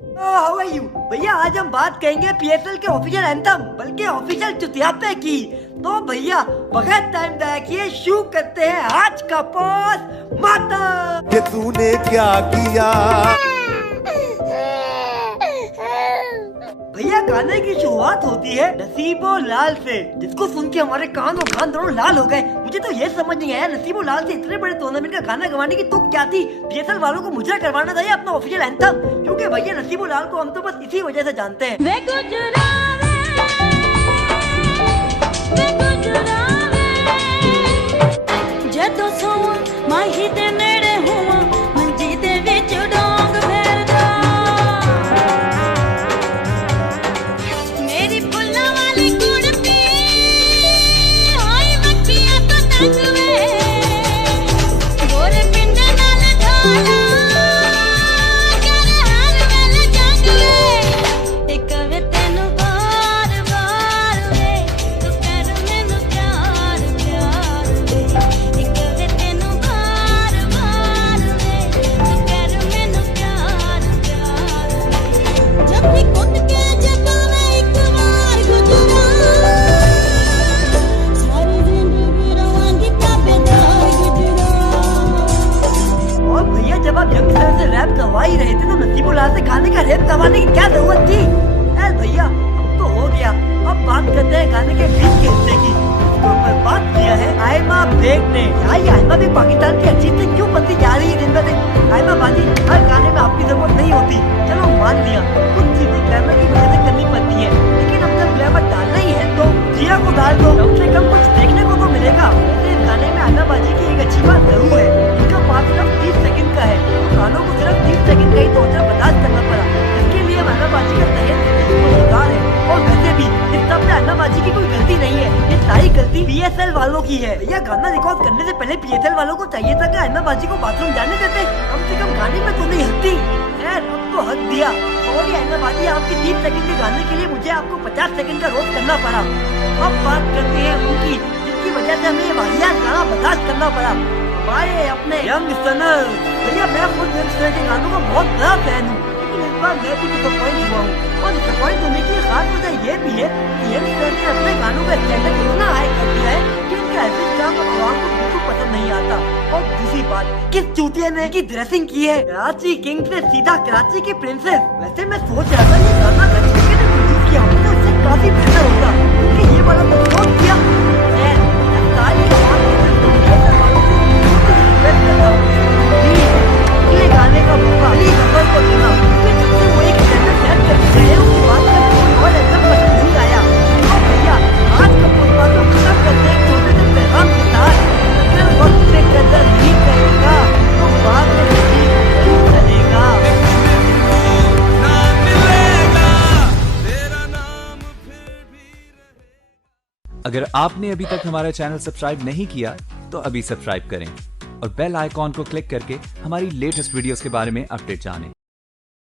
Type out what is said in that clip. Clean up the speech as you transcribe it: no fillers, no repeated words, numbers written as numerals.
How are you भैया। आज हम बात करेंगे पीएसएल के ऑफिशियल एंथम बल्कि ऑफिशियल चुतियापे की। तो भैया बगैर टाइम जाया किए शुरू करते हैं आज का पोस्ट माता। कि तूने क्या किया। भैया गाने की शुरुआत होती है नसीबो लाल से, जिसको सुन के हमारे कान और कान दोनों लाल हो गए। मुझे तो ये समझ नहीं आया नसीबो लाल से इतने बड़े टूर्नामेंट का गाना गवाने की तुक क्या थी। पीएसएल वालों को मुझे करवाना चाहिए अपना ऑफिशियल एंथम, क्योंकि भैया नसीबो लाल को हम तो बस इसी वजह से जानते हैं। जब आप यंगस्टर से रैप करवा ही रहे थे तो नसीबो लाल से गाने का रैप करवाने की क्या जरूरत थी। भैया अब तो हो गया, अब बात करते हैं गाने के बीच के हिस्से की। उसको बर्बाद किया है आयमा बेग ने। यार आयमा भी पाकिस्तान की अच्छी से क्यों बनती जा रही है दिन ब दिन। आयमा बाजी हर गाने में आपकी जरूरत नहीं होती, चलो मान लिया कुछ चीजें ग्लैमर की वजह से करनी पड़ती है, लेकिन अब जब ग्लैमर डालना ही है तो जिया को डाल दो, कम से कम कुछ देखने को तो मिलेगा। वैसे इस गाने में आयमा बाजी की एक अच्छी बात जरूर है, इसका पार्ट सिर्फ 30 सेकंड का है, गानों को सिर्फ 30 सेकंड का ही टॉर्चर बर्दाश्त करना पड़ा। इसके लिए आयनाबाजी का तहे शुक्रिया है। और वैसे भी इस सब में आयनाबाजी की कोई गलती नहीं है, ये सारी गलती पीएसएल वालों की है। भैया गाना रिकॉर्ड करने से पहले पीएसएल वालों को चाहिए था कि आयनाबाजी को बाथरूम जाने देते, कम से कम गाने में तो नहीं हकती। खैर अब तो हक दिया। और ये आयनाबाजी आपकी 30 सेकंड के गाने के लिए मुझे आपको 50 सेकंड का रोक करना पड़ा। अब बात करते हैं उनकी जिसकी वजह से हमें ये वाहियात गाना बर्दाश्त करना पड़ा। हमारे अपने यंगस्टर। भैया मैं खुद यंगस्टर के गानों का बहुत बड़ा फैन हूँ, लेकिन इस बार मैं भी डिसअपॉइंट हुआ हूँ। और डिसअपॉइंट होने की खास वजह ये भी है कि यंगस्टर ने अपने गानों का स्टैंडर्ड इतना हाई कर दिया है कि उनका ऐसे काम आवाम को बिल्कुल पसंद नहीं आता। और दूसरी बात, किस चूतिया ने की ड्रेसिंग की है, कराची किंग से सीधा कराची की प्रिंसेस। वैसे मैं सोच रहा था ये गाना कराची ने प्रोड्यूस किया होता तो इससे काफी बेहतर होता, क्योंकि ये वाला तो सोच किया। गाने का मौका अली जफर को देना, वो एक सेट करके गए उसकी बात करके और एकदम पसंद नहीं आया। और भैया आज का पोस्टमार्टम खत्म करते हैं छोटे से पैगाम के साथ, अगर वक्त पे कदर नहीं करेगा तो बाद में नहीं चलेगा। अगर आपने अभी तक हमारा चैनल सब्सक्राइब नहीं किया तो अभी सब्सक्राइब करें और बेल आइकॉन को क्लिक करके हमारी लेटेस्ट वीडियोस के बारे में अपडेट जानें।